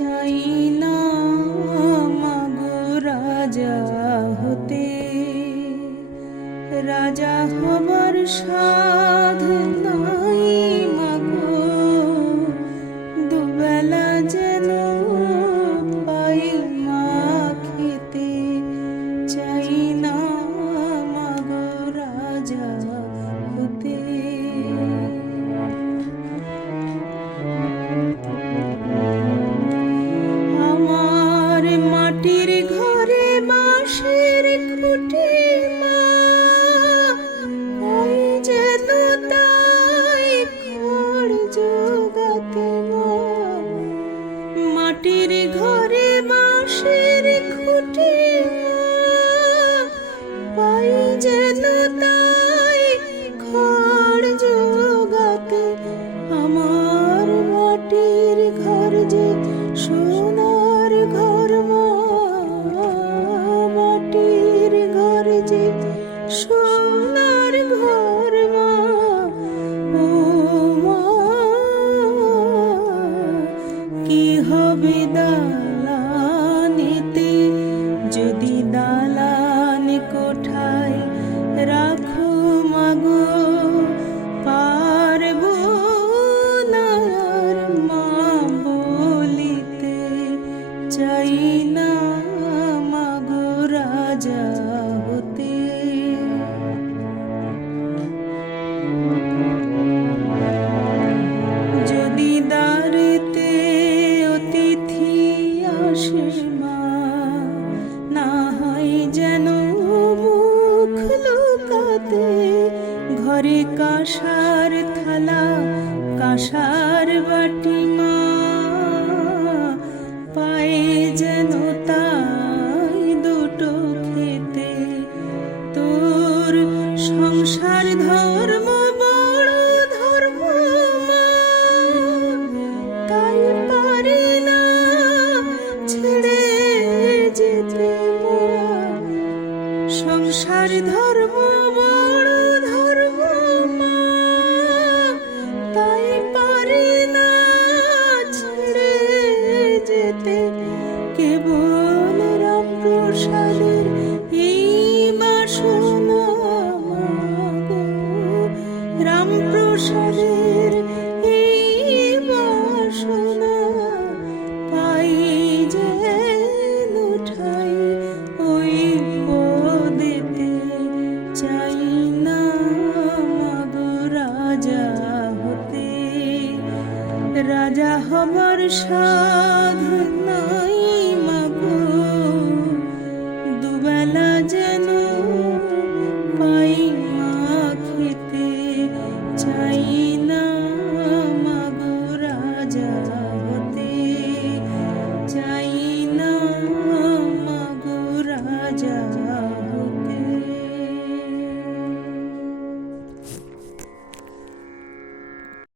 চাই না মাগো রাজা হতে রাজা হবার সাধনা মাটির ঘরে মাসের খুঁটি মাটির ঘর 记说。যেন মুখ লুকাতে ঘরে কাঁসার থালা কাঁসার বাটি রাজা হতে রাজা হবার সাধনাই মাগো দুবেলা যেন পাই মা খেতে